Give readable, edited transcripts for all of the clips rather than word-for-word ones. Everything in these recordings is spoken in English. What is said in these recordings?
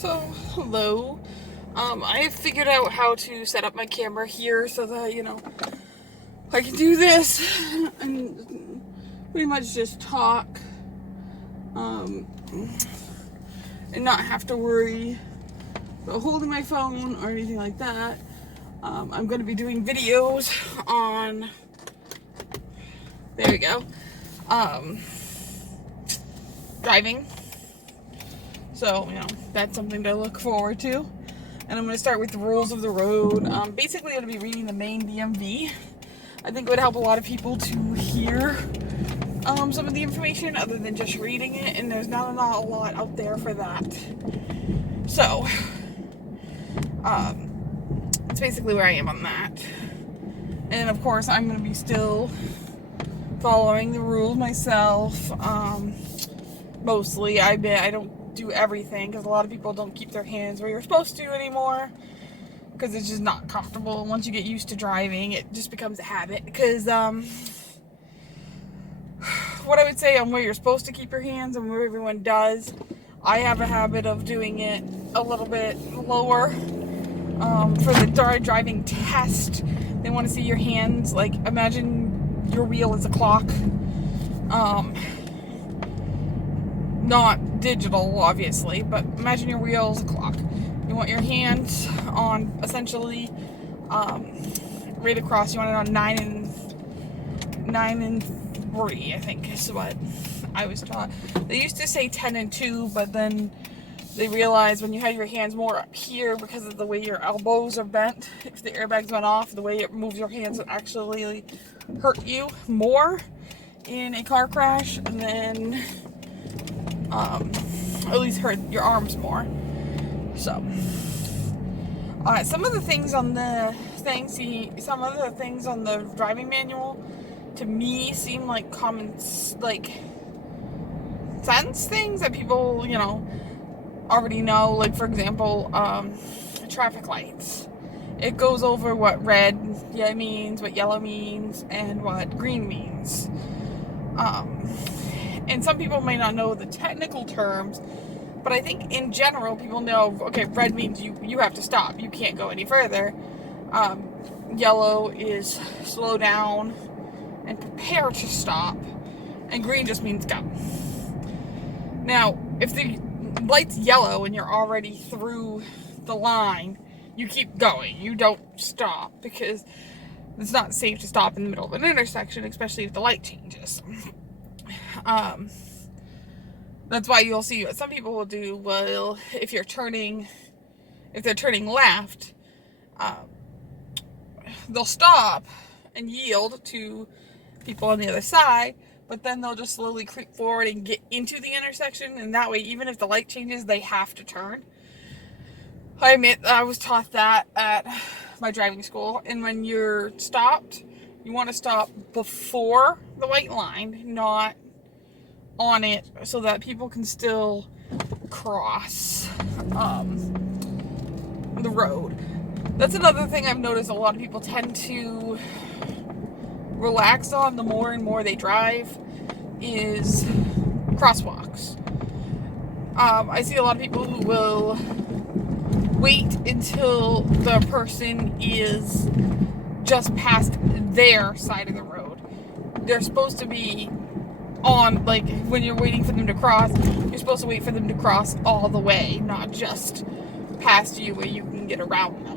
So, hello. I have figured out how to set up my camera here so that, I can do this and pretty much just talk, um, and not have to worry about holding my phone or anything like that. I'm going to be doing videos on, there we go, driving. So, that's something to look forward to. And I'm going to start with the rules of the road. Basically, I'm going to be reading the main DMV. I think it would help a lot of people to hear some of the information other than just reading it. And there's not a lot out there for that. So, that's basically where I am on that. And of course, I'm going to be still following the rules myself. Mostly, I don't do everything because a lot of people don't keep their hands where you're supposed to anymore because it's just not comfortable. Once you get used to driving, it just becomes a habit. Because what I would say on where you're supposed to keep your hands and where everyone does, I have a habit of doing it a little bit lower. For the driving test, they want to see your hands. Like, imagine your wheel is a clock. Not digital, obviously, but imagine your wheel is a clock. You want your hands on essentially right across. You want it on 9 and 3, I think is what I was taught. They used to say 10 and 2, but then they realized when you have your hands more up here because of the way your elbows are bent, if the airbags went off, the way it moves your hands would actually hurt you more in a car crash, and then at least hurt your arms more. So, some of the things on the driving manual to me seem like common, like, sense things that people, already know. Like, for example, traffic lights. It goes over what red means, what yellow means, and what green means. And some people may not know the technical terms, but I think in general people know, okay, red means you have to stop. You can't go any further. Yellow is slow down and prepare to stop. And green just means go. Now, if the light's yellow and you're already through the line, you keep going. You don't stop because it's not safe to stop in the middle of an intersection, especially if the light changes. That's why you'll see what some people will do. Well, if they're turning left, they'll stop and yield to people on the other side, but then they'll just slowly creep forward and get into the intersection, and that way, even if the light changes, they have to turn. I admit, I was taught that at my driving school, and when you're stopped, you want to stop before the white line, not on it, so that people can still cross the road. That's another thing I've noticed a lot of people tend to relax on the more and more they drive is crosswalks. I see a lot of people who will wait until the person is just past their side of the road. They're supposed to be on, like, when you're waiting for them to cross, you're supposed to wait for them to cross all the way, not just past you where you can get around them.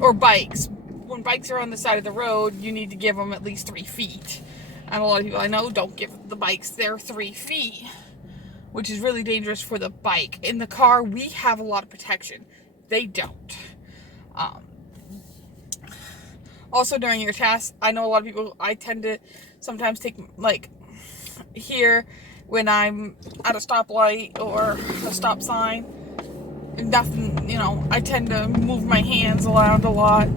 Or bikes. When bikes are on the side of the road, you need to give them at least 3 feet. And a lot of people I know don't give the bikes their 3 feet, which is really dangerous for the bike. In the car, we have a lot of protection. They don't. Also, during your test, I know a lot of people, I tend to sometimes take, like, here, when I'm at a stoplight or a stop sign, nothing, I tend to move my hands around a lot.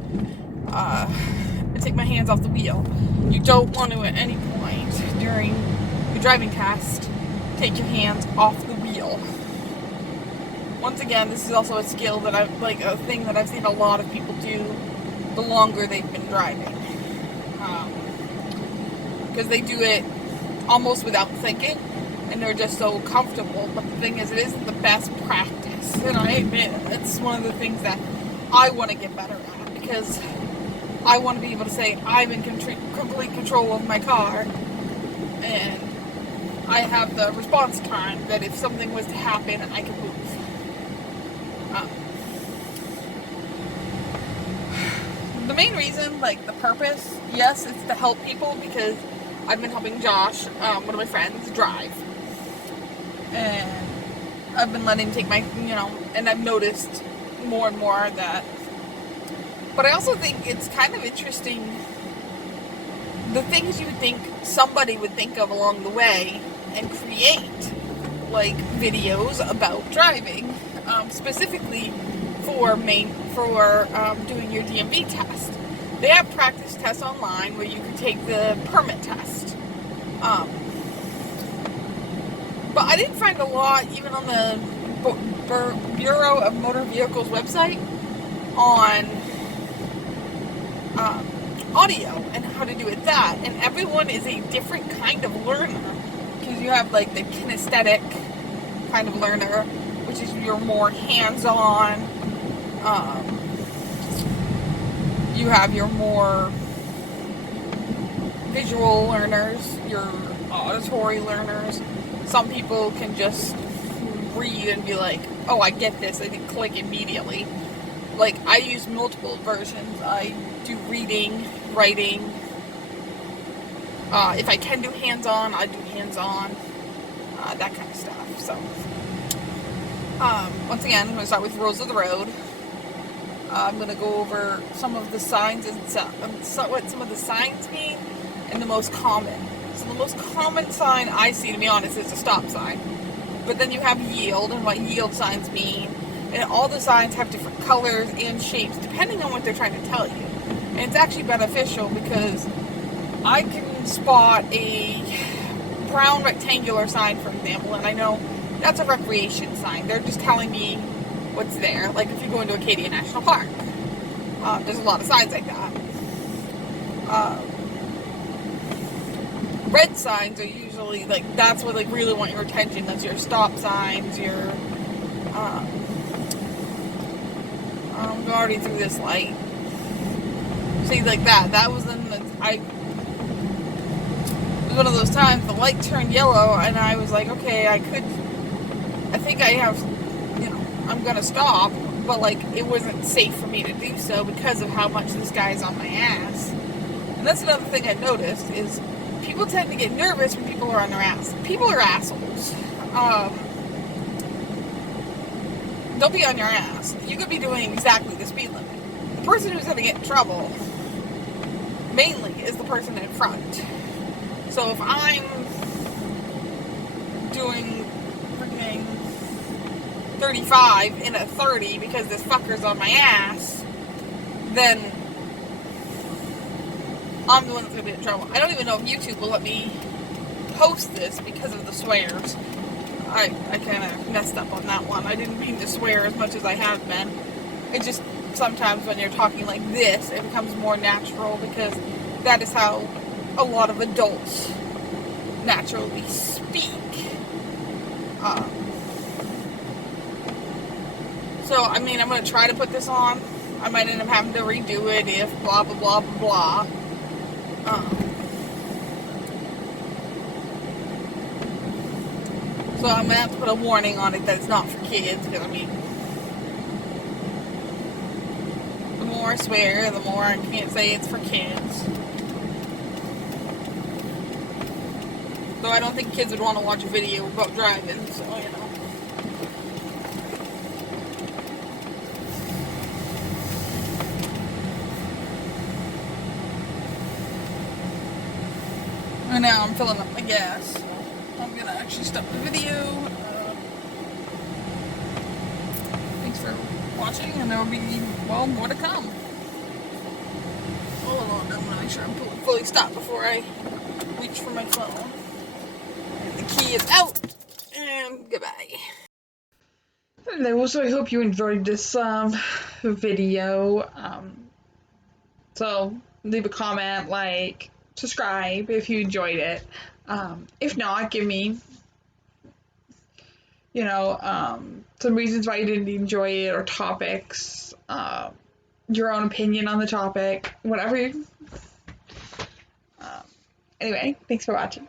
I take my hands off the wheel. You don't want to, at any point during the driving test, take your hands off the wheel. Once again, this is also a skill that a thing that I've seen a lot of people do the longer they've been driving. Because they do it almost without thinking. and they're just so comfortable. But the thing is, it isn't the best practice, and I admit it's one of the things that I want to get better at, because I want to be able to say I'm in complete control of my car, and I have the response time that if something was to happen, I can move. The main reason, like the purpose, yes, it's to help people, because I've been helping Josh, one of my friends, drive. And I've been letting him take my, and I've noticed more and more that. But I also think it's kind of interesting the things you would think somebody would think of along the way and create, like videos about driving, specifically for doing your DMV test. They have practice tests online where you can take the permit test. But I didn't find a lot, even on the Bureau of Motor Vehicles website, on audio and how to do it that. And everyone is a different kind of learner, because you have like the kinesthetic kind of learner, which is your more hands-on. You have your more visual learners, your auditory learners. Some people can just read and be like, oh, I get this, I can click immediately. Like, I use multiple versions. I do reading, writing. If I can do hands-on, I do hands-on. That kind of stuff. So, once again, I'm going to start with rules of the road. I'm going to go over some of the signs and what some of the signs mean, and the most common. So the most common sign I see, to be honest, is a stop sign. But then you have yield, and what yield signs mean. And all the signs have different colors and shapes, depending on what they're trying to tell you. And it's actually beneficial, because I can spot a brown rectangular sign, for example, and I know that's a recreation sign. They're just telling me what's there. Like if you go into Acadia National Park, there's a lot of signs like that. Red signs are usually like, that's what like really want your attention. That's your stop signs, your I'm already through this light. See, like that was in the, it was one of those times the light turned yellow, and I was like, okay, I think I have, I'm gonna stop, but like it wasn't safe for me to do so because of how much this guy's on my ass. And that's another thing I noticed, is people tend to get nervous when people are on their ass. People are assholes. They'll be on your ass. You could be doing exactly the speed limit. The person who's gonna get in trouble mainly is the person in front. So if I'm doing freaking 35 in a 30 because this fucker's on my ass, then I'm the one that's gonna be in trouble. I don't even know if YouTube will let me post this because of the swears. I kind of messed up on that one. I didn't mean to swear as much as I have been. It just, sometimes when you're talking like this, it becomes more natural, because that is how a lot of adults naturally speak. So, I mean, I'm going to try to put this on. I might end up having to redo it if blah, blah, blah, blah, blah. So I'm going to have to put a warning on it that it's not for kids, because, I mean, the more I swear, the more I can't say it's for kids. Though I don't think kids would want to watch a video about driving, so, And now I'm filling up my gas. So I'm gonna actually stop the video. Thanks for watching, and there will be, well, more to come. Hold on, I'm gonna make sure I'm fully stopped before I reach for my phone. And the key is out, and goodbye. Hello, so I hope you enjoyed this video. So leave a comment, like, subscribe if you enjoyed it. If not, give me some reasons why you didn't enjoy it or topics, your own opinion on the topic, whatever. Anyway, thanks for watching.